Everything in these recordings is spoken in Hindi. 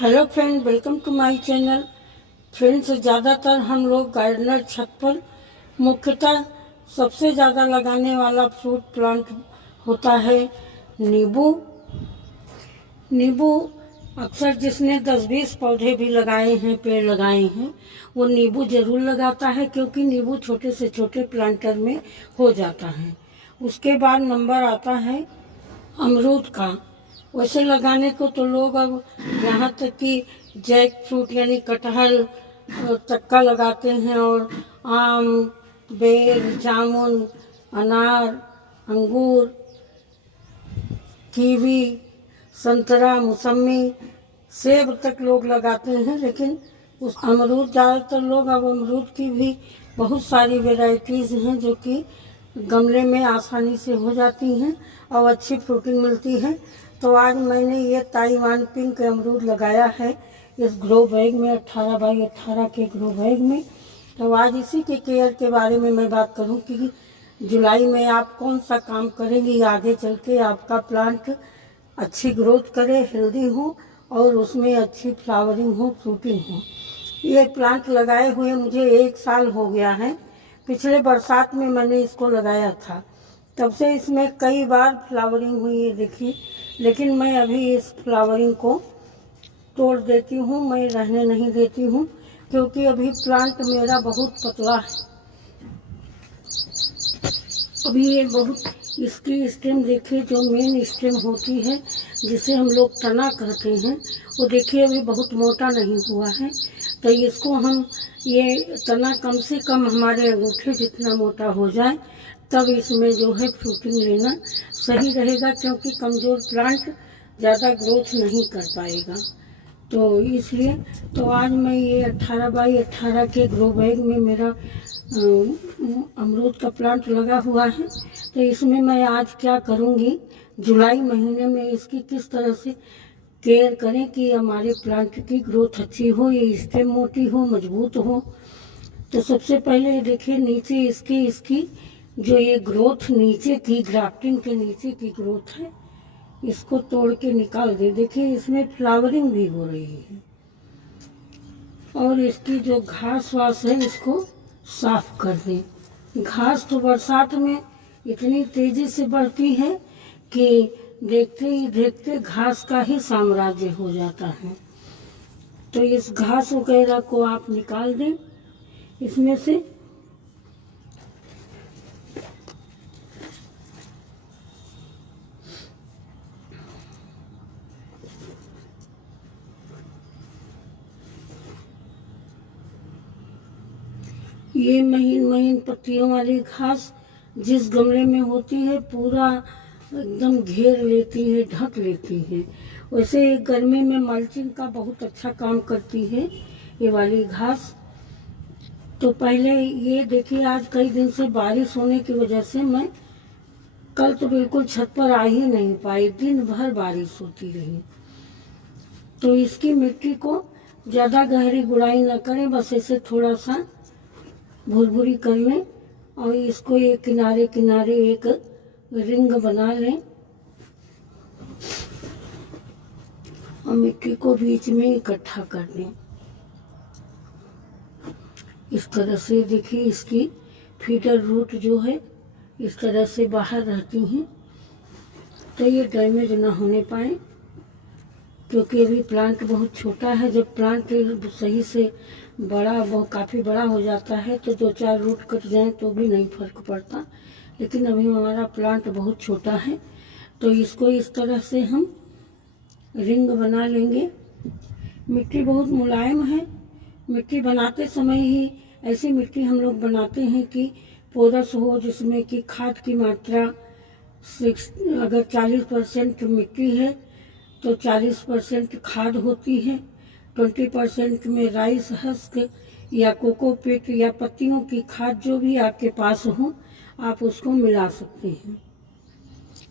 Hello friend, welcome to my channel. Friends, ज़्यादातर हम लोग गार्डनर छत पर मुख्यतः सबसे ज़्यादा लगाने वाला फ्रूट प्लांट होता है नींबू। नींबू अक्सर जिसने 10-20 पौधे भी लगाए हैं, पेड़ लगाए हैं, वो नींबू ज़रूर लगाता है, क्योंकि नींबू छोटे से छोटे प्लांटर में हो जाता है। उसके बाद नंबर आता है अमरूद का। वैसे लगाने को तो लोग अब यहाँ तक कि जैक फ्रूट यानी कटहल तक का लगाते हैं, और आम, बेर, जामुन, अनार, अंगूर, कीवी, संतरा, मौसमी, सेब तक लोग लगाते हैं। लेकिन उस अमरूद ज़्यादातर लोग, अब अमरूद की भी बहुत सारी वैरायटीज़ हैं जो कि गमले में आसानी से हो जाती हैं और अच्छी फ्रूटिंग मिलती है। तो आज मैंने ये ताइवान पिंक अमरूद लगाया है इस ग्रो बैग में, 18x18 के ग्रो बैग में। तो आज इसी के केयर के बारे में मैं बात करूं कि जुलाई में आप कौन सा काम करेंगे, आगे चल के आपका प्लांट अच्छी ग्रोथ करे, हेल्दी हो और उसमें अच्छी फ्लावरिंग हो, फ्रूटिंग हो। ये प्लांट लगाए हुए मुझे 1 साल हो गया है। पिछले बरसात में मैंने इसको लगाया था, तब से इसमें कई बार फ्लावरिंग हुई है, देखिए। लेकिन मैं अभी इस फ्लावरिंग को तोड़ देती हूँ, मैं रहने नहीं देती हूँ, क्योंकि अभी प्लांट मेरा बहुत पतला है। अभी ये बहुत, इसकी स्टेम देखिए, जो मेन स्टेम होती है जिसे हम लोग तना कहते हैं, वो देखिए अभी बहुत मोटा नहीं हुआ है। तो इसको हम, ये तना कम से कम हमारे अंगूठे जितना मोटा हो जाए, तब इसमें जो है फ्रूटिंग लेना सही रहेगा, क्योंकि कमज़ोर प्लांट ज़्यादा ग्रोथ नहीं कर पाएगा। तो इसलिए तो आज मैं ये 18x18 के ग्रो बैग में मेरा अमरूद का प्लांट लगा हुआ है। तो इसमें मैं आज क्या करूँगी, जुलाई महीने में इसकी किस तरह से केयर करें कि हमारे प्लांट की ग्रोथ अच्छी हो, ये स्टेम मोटी हो, मजबूत हो। तो सबसे पहले देखिए, नीचे इसकी जो ये ग्रोथ नीचे की, ग्राफ्टिंग के नीचे की ग्रोथ है, इसको तोड़ के निकाल दे। देखिए इसमें फ्लावरिंग भी हो रही है। और इसकी जो घास वास है, इसको साफ कर दें। घास तो बरसात में इतनी तेजी से बढ़ती है कि देखते ही देखते घास का ही साम्राज्य हो जाता है। तो इस घास वगैरह को आप निकाल दें इसमें से। ये महीन महीन पत्तियों वाली घास जिस गमले में होती है, पूरा एकदम घेर लेती है, ढक लेती है। वैसे गर्मी में मल्चिंग का बहुत अच्छा काम करती है ये वाली घास। तो पहले ये देखिए, आज कई दिन से बारिश होने की वजह से मैं कल तो बिल्कुल छत पर आ ही नहीं पाई, दिन भर बारिश होती रही। तो इसकी मिट्टी को ज़्यादा गहरी गुड़ाई न करें, बस इसे थोड़ा सा भुरभुरी कर लें और इसको ये किनारे किनारे एक रिंग बना लें और मिट्टी को बीच में इकट्ठा कर दें इस तरह से। देखिए इसकी फीडर रूट जो है इस तरह से बाहर रहती हैं, तो ये डैमेज ना होने पाए, क्योंकि अभी प्लांट बहुत छोटा है। जब प्लांट सही से बड़ा, वो काफ़ी बड़ा हो जाता है, तो 2-4 रूट कट जाएं तो भी नहीं फर्क पड़ता। लेकिन अभी हमारा प्लांट बहुत छोटा है, तो इसको इस तरह से हम रिंग बना लेंगे। मिट्टी बहुत मुलायम है। मिट्टी बनाते समय ही ऐसी मिट्टी हम लोग बनाते हैं कि पोरस हो, जिसमें कि खाद की मात्रा अगर 40% मिट्टी है तो 40% खाद होती है, 20% में राइस हस्क या कोकोपीट या पत्तियों की खाद, जो भी आपके पास हो आप उसको मिला सकते हैं।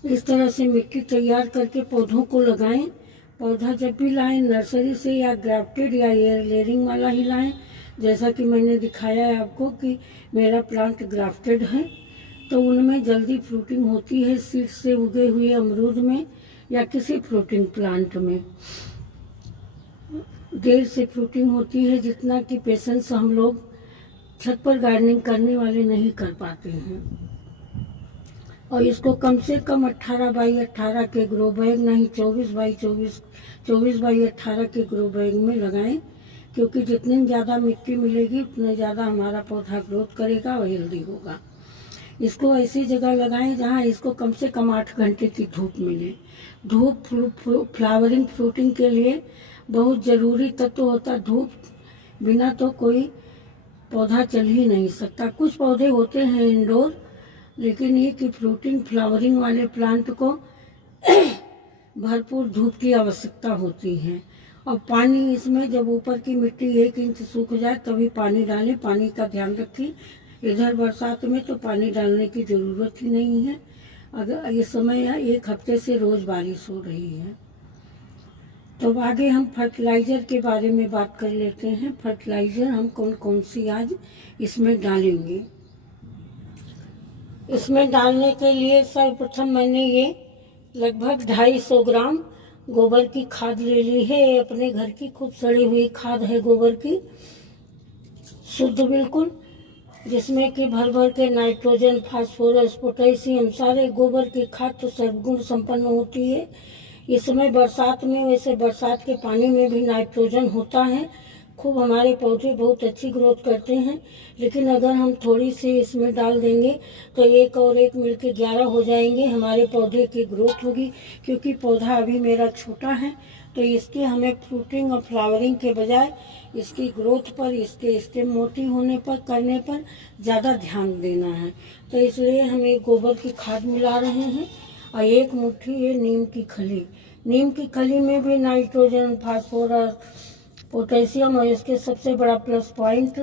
इस तरह से मिट्टी तैयार करके पौधों को लगाएं। पौधा जब भी लाएं, नर्सरी से या ग्राफ्टेड या एयर लेयरिंग वाला ही लाएं। जैसा कि मैंने दिखाया है आपको कि मेरा प्लांट ग्राफ्टेड है, तो उनमें जल्दी फ्रूटिंग होती है, सीड से उगे हुए अमरूद में या किसी फ्रूटिंग प्लांट में। देर से फ्रूटिंग होती है, जितना कि पेशेंस हम लोग छत पर गार्डनिंग करने वाले नहीं कर पाते हैं। और इसको कम से कम 18 बाई 18 के ग्रो बैग, नहीं 24 बाई 24, 24 बाई 18 के ग्रो बैग में लगाएं, क्योंकि जितनी ज़्यादा मिट्टी मिलेगी उतने ज़्यादा हमारा पौधा ग्रोथ करेगा और हेल्दी होगा। इसको ऐसी जगह लगाएं जहां इसको कम से कम 8 घंटे की धूप मिले। धूप फ्लावरिंग फ्रूटिंग के लिए बहुत ज़रूरी तत्व होता है धूप, बिना तो कोई पौधा चल ही नहीं सकता। कुछ पौधे होते हैं इंडोर, लेकिन ये कि फ्रूटिंग फ्लावरिंग वाले प्लांट को भरपूर धूप की आवश्यकता होती है। और पानी इसमें जब ऊपर की मिट्टी 1 इंच सूख जाए तभी पानी डालें। पानी का ध्यान रखिए, इधर बरसात में तो पानी डालने की ज़रूरत ही नहीं है। अगर ये समय है 1 हफ्ते से रोज़ बारिश हो रही है। तो आगे हम फर्टिलाइज़र के बारे में बात कर लेते हैं। फर्टिलाइज़र हम कौन कौन सी आज इसमें डालेंगे। इसमें डालने के लिए सर्वप्रथम मैंने ये लगभग 250 ग्राम गोबर की खाद ले ली है। ये अपने घर की खुद सड़ी हुई खाद है, गोबर की, शुद्ध बिल्कुल, जिसमें कि भर भर के नाइट्रोजन, फास्फोरस, पोटेशियम, सारे गोबर की खाद तो सर्वगुण संपन्न होती है। इस समय बरसात में, वैसे बरसात के पानी में भी नाइट्रोजन होता है, खूब हमारे पौधे बहुत अच्छी ग्रोथ करते हैं। लेकिन अगर हम थोड़ी सी इसमें डाल देंगे तो 1 और 1 मिलके 11 हो जाएंगे, हमारे पौधे की ग्रोथ होगी। क्योंकि पौधा अभी मेरा छोटा है, तो इसके हमें फ्रूटिंग और फ्लावरिंग के बजाय इसकी ग्रोथ पर, इसके स्टेम मोटी होने पर, करने पर ज़्यादा ध्यान देना है। तो इसलिए हम एक गोबर की खाद मिला रहे हैं और 1 मुट्ठी ये नीम की खली। नीम की खली में भी नाइट्रोजन, फास्फोरस, पोटेशियम, और इसके सबसे बड़ा प्लस पॉइंट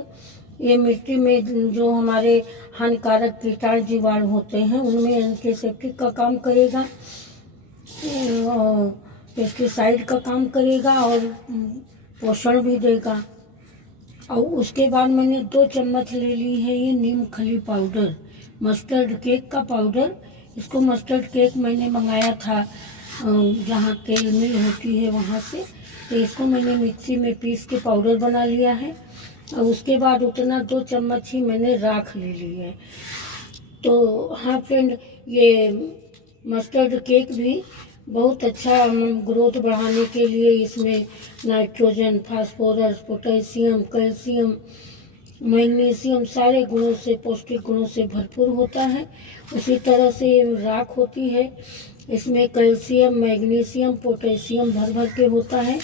ये मिट्टी में जो हमारे हानिकारक कीटाणु जीवाणु होते हैं उनमें एंटीसेप्टिक का काम करेगा, पेस्टिसाइड का काम करेगा और पोषण भी देगा। और उसके बाद मैंने 2 चम्मच ले ली है ये नीम खली पाउडर, मस्टर्ड केक का पाउडर। इसको मस्टर्ड केक मैंने मंगाया था जहाँ तेल मिल होती है वहाँ से। तो इसको मैंने मिक्सी में पीस के पाउडर बना लिया है। और उसके बाद उतना 2 चम्मच ही मैंने राख ले ली है। तो हाँ फ्रेंड, ये मस्टर्ड केक भी बहुत अच्छा ग्रोथ बढ़ाने के लिए इसमें nitrogen, phosphorus, potassium, calcium, magnesium सारे गुणों से, पौष्टिक गुणों से भरपूर होता है। उसी तरह से ये राख होती है, इसमें कैल्शियम, मैग्नीशियम, पोटेशियम भर भर के होता है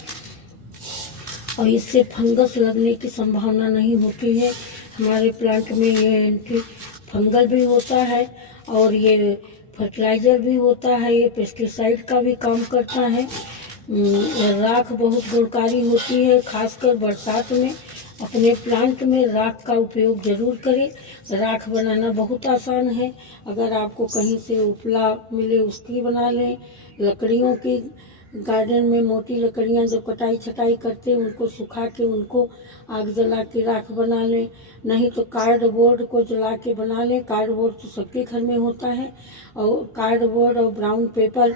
और इससे फंगस लगने की संभावना नहीं होती है। हमारे प्लांट में ये एंटी फंगल भी होता है और ये फर्टिलाइज़र भी होता है, ये पेस्टिसाइड का भी काम करता है। राख बहुत गुणकारी होती है, खासकर बरसात में अपने प्लांट में राख का उपयोग जरूर करें। राख बनाना बहुत आसान है, अगर आपको कहीं से उपला मिले उसकी बना लें। लकड़ियों की, गार्डन में मोटी लकड़ियां जो कटाई छटाई करते हैं उनको सुखा के उनको आग जला के राख बना लें, नहीं तो कार्डबोर्ड को जला के बना लें। कार्डबोर्ड तो सबके घर में होता है, और कार्डबोर्ड और ब्राउन पेपर,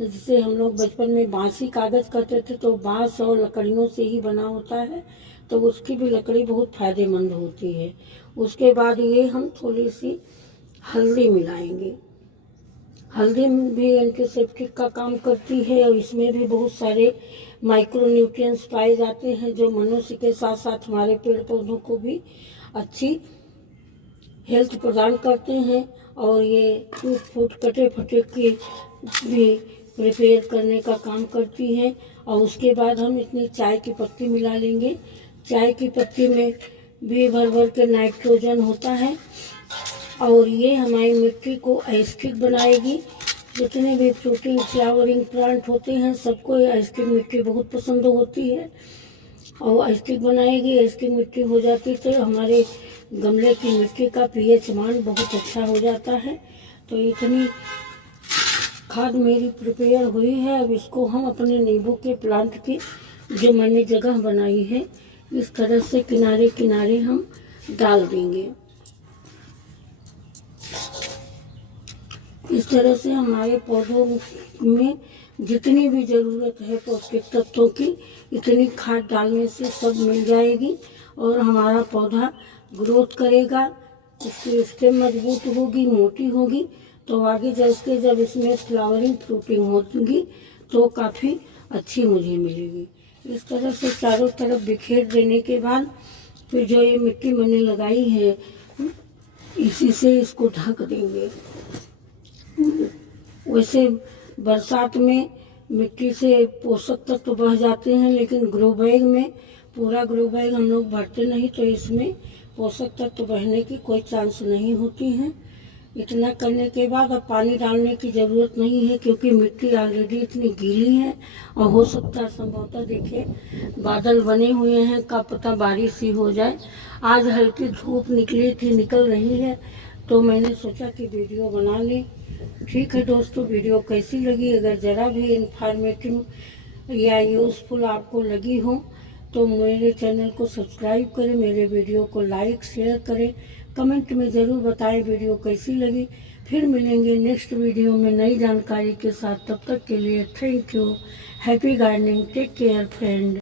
जिसे हम लोग बचपन में बांसी कागज़ करते थे, तो बांस और लकड़ियों से ही बना होता है, तो उसकी भी लकड़ी बहुत फायदेमंद होती है। उसके बाद ये हम थोड़ी सी हल्दी मिलाएंगे। हल्दी भी एंटीसेप्टिक का काम करती है और इसमें भी बहुत सारे माइक्रो न्यूट्रिएंट्स पाए जाते हैं जो मनुष्य के साथ साथ हमारे पेड़ पौधों को भी अच्छी हेल्थ प्रदान करते हैं। और ये टूट फूट कटे फटे के भी प्रिपेयर करने का काम करती हैं। और उसके बाद हम इतनी चाय की पत्ती मिला लेंगे। चाय की पत्ती में भी भर भर के नाइट्रोजन होता है और ये हमारी मिट्टी को एसिडिक बनाएगी। जितने भी फ्रूटिंग फ्लावरिंग प्लांट होते हैं सबको ये एसिडिक मिट्टी बहुत पसंद होती है और एसिडिक बनाएगी। एसिडिक मिट्टी हो जाती तो हमारे गमले की मिट्टी का पीएच मान बहुत अच्छा हो जाता है। तो इतनी खाद मेरी प्रिपेयर हुई है। अब इसको हम अपने नींबू के प्लांट की जो मैंने जगह बनाई है इस तरह से किनारे किनारे हम डाल देंगे। इस तरह से हमारे पौधों में जितनी भी ज़रूरत है पौष्टिक तत्वों की, इतनी खाद डालने से सब मिल जाएगी और हमारा पौधा ग्रोथ करेगा, इसकी स्टेम मजबूत होगी, मोटी होगी, तो आगे चल के जब इसमें फ्लावरिंग फ्रूटिंग होगी तो काफ़ी अच्छी मुझे मिलेगी। इस तरह से चारों तरफ बिखेर देने के बाद फिर जो ये मिट्टी मैंने लगाई है इसी से इसको ढक देंगे। वैसे बरसात में मिट्टी से पोषक तत्व बह जाते हैं, लेकिन ग्रो बैग में पूरा ग्रो बैग हम लोग भरते नहीं, तो इसमें पोषक तत्व बहने की कोई चांस नहीं होती हैं। इतना करने के बाद अब पानी डालने की ज़रूरत नहीं है, क्योंकि मिट्टी ऑलरेडी इतनी गीली है और हो सकता है संभवतः देखिए बादल बने हुए हैं, क्या पता बारिश ही हो जाए। आज हल्की धूप निकल रही है, तो मैंने सोचा कि वीडियो बना लें। ठीक है दोस्तों, वीडियो कैसी लगी? अगर ज़रा भी इंफॉर्मेटिव या यूज़फुल आपको लगी हो तो मेरे चैनल को सब्सक्राइब करें, मेरे वीडियो को लाइक शेयर करें, कमेंट में ज़रूर बताएं वीडियो कैसी लगी। फिर मिलेंगे नेक्स्ट वीडियो में नई जानकारी के साथ। तब तक के लिए thank you. Happy gardening, take care friend.